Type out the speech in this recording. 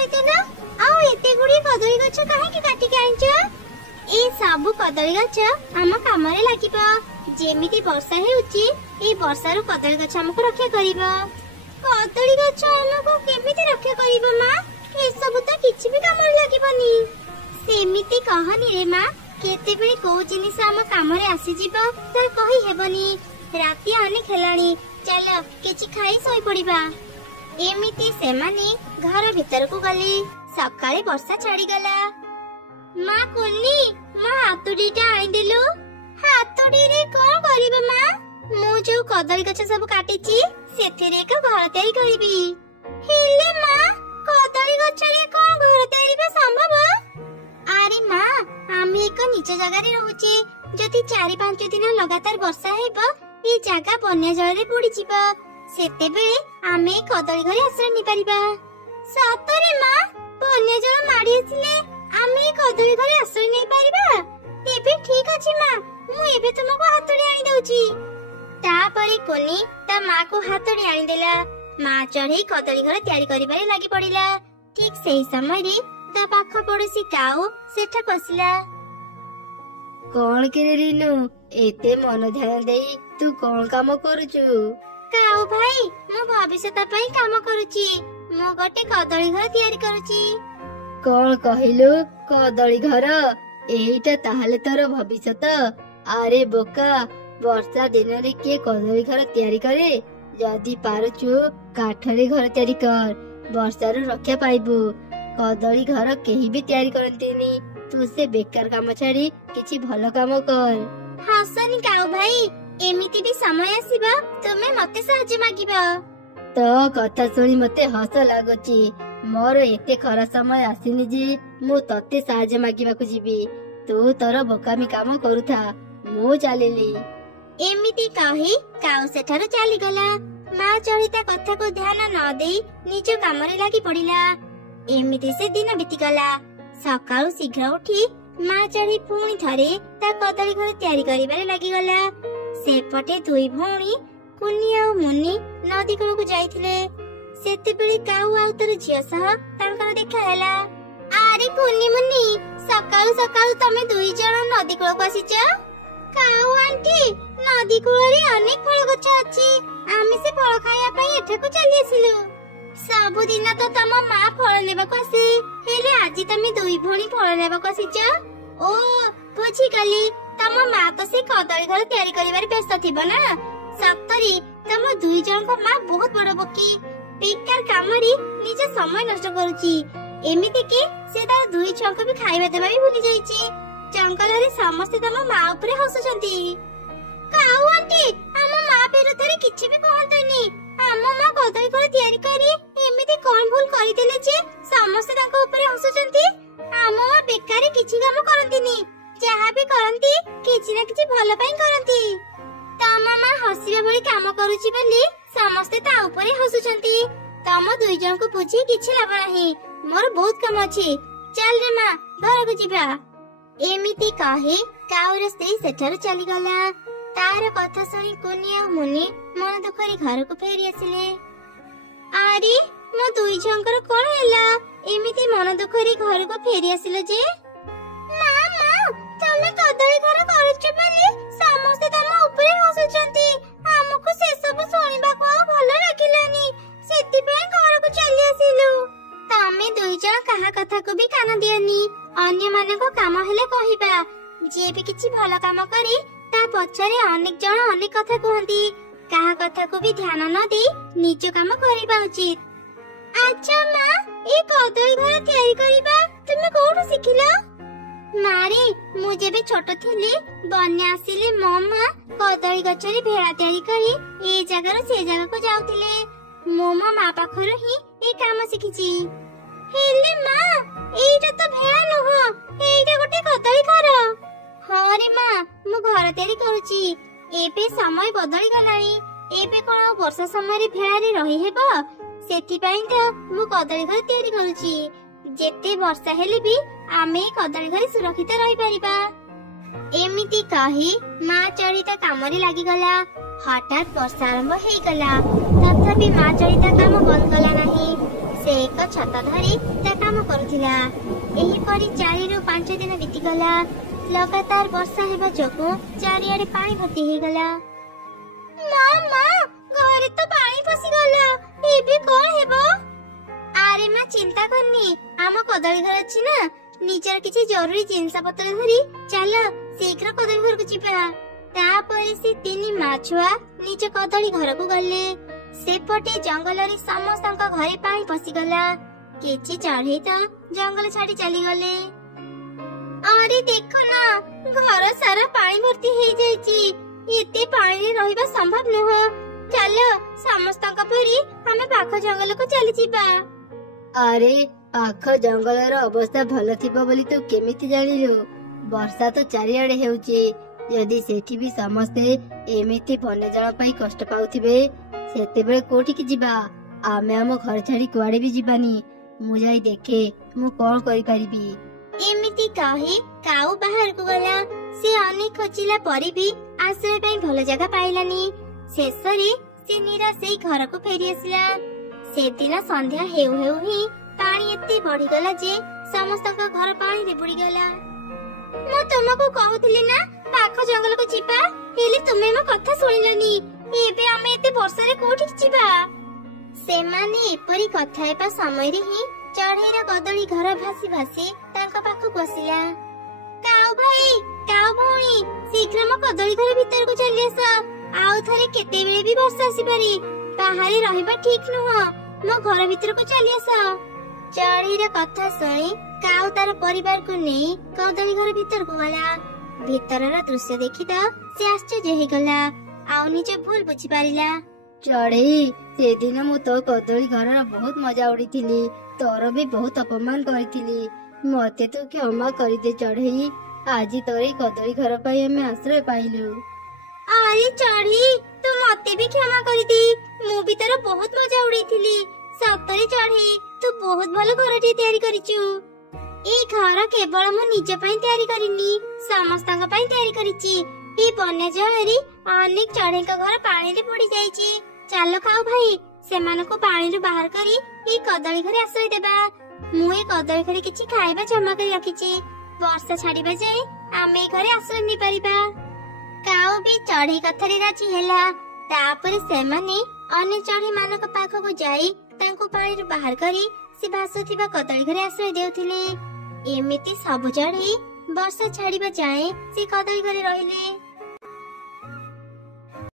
चैतन्य आउ एते गुडी कदली गछ काहे काटी के आइछ ए सब कदली गछ हम काम रे लागिबो जेमिति वर्षा हेउची ए वर्षा रो कदली गछ हमको रक्षा करिवो कदली गछ हमको केमिति रक्षा करिवो मां ए सब त किछि भी काम रे लागिबनी सेमिति कहनी रे मां केते बेले को जिनिस हम काम रे आसी जीवो त कहि हेबनी राती आने खेलाणी चल किछि खाई सोई पड़िबा एमिति सेमाने घर भीतर को गले सकाळे वर्षा छाड़ी गला मां कोनी मां हातुडीटा आइ देलु हातुडी रे कोन करिबे मां मु जो कदली गछ सब काटिची सेथिरे एक घर तयारी करिबी हेले मां कदली गछ रे कोन घर तयारी बे संभव अरे मां आमी एक नीच जगह रे रहउची जति 4-5 दिन लगातार वर्षा हेबो ए जागा बन्या जल रे बुडी जिबो सेते बेले आमे कदली घरे आश्रय नि परिबा सतरे मां बन्या जल माडी आसिले आमे कदली घरे आश्रय नै परिबा तेबे ठीक अछि मां मु एबे तुमको हातडी आनी दउची तापरे कोनी ता मां को हातडी आनी देला मां चढ़े कदली घर तयारी करिबारे लागि पड़िला ठीक सेही समय रे ता पाख पड़ोसी काऊ सेठा पसिला कोन करे रिनु एते मन ध्यान देई तू कोन काम करूचु काऊ भाई मु भविष्यत पई काम करूची मु गोटे कदली घर तयारी करूची कोन कहिलु कदली घर एईटा ताहाले तोर भविष्यत अरे बोका वर्षा दिन रे के कदली घर तयारी करे जदी पारुचु काठरे घर तयारी कर वर्षा रो रक्षा पाइबु कदली घर केही भी तयारी करंतीनी तू से बेकार काम छाड़ी किछि भलो काम कर हसनी काऊ भाई एमिति भी समय आसीबा तुमे मते साहाय्य मागिबा तो कथा सुनी मते हस लागुची मोर एते खरा समय आसीनी जे मु तते साहाय्य मागिबा को जीबी तू तोर बोकामी काम करूथा मु चालिली एमिति कहि काऊ सेठारो चाली गला मां चढ़िता कथा को ध्यान न देई निज काम रे लागि पड़िला एमिति से दिन बीती गला सकाळु शीघ्र उठी मां चढ़ी पुणी थरे ता कदली घर तयारी करिबारे लागि गला सेपटे दुई भौणी कुन्नी आ मुन्नी नदी कूल को जाइथिले सेते बेले काऊ आ तोर झिया सह तांकर देखा हैला आरे कुन्नी मुन्नी सकाळु सकाळु तमे दुई जण नदी कूल को आसीच काऊ आंटी नदी कूल रे अनेक फळ गछ अछि आमी से फळ खाया पई एठा को चली आसिलु सब दिन तो तम मां फळ लेबा को आसी हेले आजि तमे दुई भौणी फळ लेबा को आसीच ओ बुझी गली तम मां तो से कदली घर तयारी करिबार व्यस्त थिबो ना सत्तरी तम दुई जण को मां बहुत बड़ बकी बेकार कामरी निज समय नष्ट करूची एमिति कि से तार दुई छक भी खाइबा देबा भी भूली जाईची जंगल रे समस्त तम मां ऊपर हसुचंती काऊ आंटी हम मां विरुद्ध रे किछि भी कहंतनी हम मां कदली घर तयारी करी एमिति कोन भूल करि देले जे समस्त तांको ऊपर हसुचंती हम मां बेकार किछि काम करंतीनी जहा भी करंती किछि ना किछि भलो पई करंती तम मां हसिबा भली काम करूची बोली समस्त ता ऊपर हसुचंती तम दुई जन को पूछी किछि लाभ नाही मोर बहुत काम अछि चल रे मां घर को जिबा एमिति कहे काउर स्त्री सेठार चली गला तार कथा सुनी कुनी आ मुनी मन दुखरी घर को फेरी आसिले आरी मो दुई जंकर कोन हैला एमिति मन दुखरी घर को फेरी आसिले जे मामा तमे कदली घर करछ बोली समस्त तम ऊपर हसुचंती हमको से सब सुनिबा को भलो लागिलानी सेति पे घर को चली आसिलु तमे दुई जण कहा कथा को भी कान दियनी अन्य माने को काम हेले कहिबा जे भी किछि भलो काम करी ता पछरे अनेक जण अनेक कथा कहंती कहा कथा को भी ध्यान न दे निज काम करिबा उचित अच्छा मां ए कदली घर तयारी करिबा तुमे कोठु सिखिलो मारे मु जेबे छोट थिली बन्या आसिले मम्मा कदली गछरी भेड़ा तयारी करी ए जगह रो से जगह को जाउतिले मोमा मा पाखरो ही ए काम सिखिची हेले मां एटा तो भेड़ा नहो एटा गोटे कदली घर हां रे मां मु घर तयारी करूची एबे समय बदली गलानी एबे कोन वर्षा समय रे भेड़ा रे रही हेबो सेति पई त मु कदली घर तयारी करूची जेते वर्षा हेले भी आमे कदली घर सुरक्षित रही परिबा एमिति कही मां चढ़िता काम रे लागि गला हठात वर्षा आरंभ हेई गला तथापि मां चढ़िता काम बंद कला नाही से एक ଛତା ଧରି ତା କାମ କରୁଥିଲା। ଏହିପରି 4 ରୁ 5 ଦିନ ବିତିଗଲା। ଲଗାତାର ବର୍ଷା ହେବା ଯୋଗୁଁ ଚାରିଆଡେ ପାଣି ଭର୍ତ୍ତି ହେଇଗଲା। ମା ଘରେ ତ ପାଣି ପଶିଗଲା, ଏବେ କଣ ହେବ? ଆରେ ମା ଚିନ୍ତା କରନି, ଆମ କଦଳୀ ଘର ଅଛି ନା। ନିଜର କିଛି ଜରୁରୀ ଜିନିଷ ପତ୍ର ଧରି ଚାଲ ଶୀଘ୍ର କଦଳୀ ଘରକୁ ଯିବା। ତାପରେ ସେ 3 ମା ଛୁଆ ନିଜ କଦଳୀ ଘରକୁ ଗଲେ। ସେପଟେ ଜଙ୍ଗଲରେ ସମସ୍ତଙ୍କ ଘରେ ପାଣି ପଶିଗଲା। କିଛି ଚଢେଇ ତ ଜଙ୍ଗଲ ଛାଡି ଚାଲିଗଲେ। ଆରେ ଦେଖ ନା, ଘର ସାରା ପାଣି ଭର୍ତ୍ତି ହେଇଯାଇଛି। ଏତେ ପାଣିରେ ରହିବା ସମ୍ଭବ ନୁହଁ। ଚାଲ ସମସ୍ତଙ୍କ ପରି ଆମେ ପାଖ ଜଙ୍ଗଲକୁ ଚାଲିଯିବା। ଆରେ ପାଖ ଜଙ୍ଗଲର ଅବସ୍ଥା ଭଲ ଥିବ ବୋଲି ତୁ କେମିତି ଜାଣିଲୁ? ବର୍ଷା ତ ଚାରିଆଡେ ହେଉଛି। ଯଦି ସେଠି ବି ସମସ୍ତେ ଏମିତି ବନ୍ୟଜଳ ପାଇଁ କଷ୍ଟ ପାଉଥିବେ, ସେତେବେଳେ କୋଉଠିକି ଯିବା? ଆମେ ଆମ ଘର ଛାଡି କୁଆଡେ ବି ଯିବାନି। ମୁଁ ଯାଇ ଦେଖେ ମୁଁ କଣ କରିପାରିବି। ଏମିତି କହି କାଉ ବାହାରକୁ ଗଲା। ସେ ଅନେକ ଖୋଜିଲା ପରେ ବି ଆଶ୍ରୟ ପାଇଁ ଭଲ ଜାଗା ପାଇଲାନି। ଶେଷରେ ସେ ନିରାଶ ହେଇ ଘରକୁ ଫେରି ଆସିଲା। ସେଦିନ ସନ୍ଧ୍ୟା ହେଉ ହେଉ ହିଁ ପାଣି ଏତେ ବଢିଗଲା ଯେ ସମସ୍ତଙ୍କ ଘର ପାଣିରେ ବୁଡିଗଲା। ମୁଁ ତୁମକୁ କହୁଥିଲି ନା ପାଖ ଜଙ୍ଗଲକୁ ଯିବା, ହେଲେ ତୁମେ ମୋ କଥା ଶୁଣିଲନି। ଏବେ ଆମେ ଏତେ ବର୍ଷାରେ କୋଉଠିକି ଯିବା? ସେମାନେ ଏପରି କଥା ହେବା ସମୟରେ ହିଁ ଚଢେଇର କଦଳୀ ଘର ଭାସି ଭାସି ତାଙ୍କ ପାଖକୁ ଆସିଲା। କାଉ ଭାଇ, କାଉ ଭଉଣୀ, ଶୀଘ୍ର ମୋ କଦଳୀ ଘର ଭିତରକୁ ଚାଲି ଆସ। ଆଉ ଥରେ କେତେବେଳେ ବି ବର୍ଷା ଆସିପାରେ। ବାହାରେ ରହିବା ଠିକ ନୁହଁ। ମୋ ଘର ଭିତରକୁ ଚାଲି ଆସ। ଚଢେଇର କଥା ଶୁଣି କାଉ ତାର ପରିବାରକୁ ନେଇ କଦଳୀ ଘର ଭିତରକୁ ଗଲା। ଭିତରର ଦୃଶ୍ୟ ଦେଖି ତ ସେ ଆଶ୍ଚର୍ଯ୍ୟ ହେଇଗଲା, ଆଉ ନିଜ ଭୁଲ ବୁଝିପାରିଲା। ଚଢେଇ, ସେଦିନ ମୁଁ ତୋ କଦଳୀ ଘରର ବହୁତ ମଜା ଉଡିଥିଲି। ତୋର ବି ବହୁତ ଅପମାନ କରିଥିଲି। ମତେ ତୁ କ୍ଷମା କରିଦେ ଚଢେଇ। ଆଜି ତୋର ଏଇ କଦଳୀ ଘର ପାଇଁ ଆମେ ଆଶ୍ରୟ ପାଇଲୁ। ଆରେ ଚଢେଇ, ତୁ ମତେ ବି କ୍ଷମା କରିଦେ। ମୁଁ ବି ତୋର ବହୁତ ମଜା ଉଡେଇଥିଲି। ସତରେ ଚଢେଇ, ତୁ ବହୁତ ଭଲ ଘରଟିଏ ତିଆରି କରିଛୁ। ଏଇ ଘର କେବଳ ମୁଁ ନିଜ ପାଇଁ ତିଆରି କରିନି, ସମସ୍ତଙ୍କ ପାଇଁ ତିଆରି କରିଛି। ଏଇ ବନ୍ୟା ଜଳରେ ଅନେକ ଚଢେଇଙ୍କ ଘର ପାଣିରେ ବୁଡି ଯାଇଛି। ଚାଲ ଖାଉ ଭାଇ, ସେମାନଙ୍କୁ ପାଣିରୁ ବାହାର କରି ଏଇ କଦଳୀ ଘରେ ଆଶ୍ରୟ ଦେବା। ମୁଁ ଏଇ କଦଳୀ ଘରେ କିଛି ଖାଇବା ଜମା କରି ରଖିଛି। ବର୍ଷା ଛାଡିବା ଯାଏ ଆମେ ଏଇ ଘରେ ଆଶ୍ରୟ ନେଇପାରିବା। କାଉ ବି ଚଢେଇ କଥାରେ ରାଜି ହେଲା। ତାପରେ ସେମାନେ ଅନ୍ୟ ଚଢେଇ ମାନଙ୍କ ପାଖକୁ ଯାଇ ତାଙ୍କୁ ପାଣିରୁ ବାହାର କରି ସେ ଭାସୁଥିବା କଦଳୀ ଘରେ ଆଶ୍ରୟ ଦେଉଥିଲେ। ଏମିତି ସବୁ ଚଢେଇ ବର୍ଷା ଛାଡିବା ଯାଏ ସେ କଦଳୀ ଘରେ ରହିଲେ।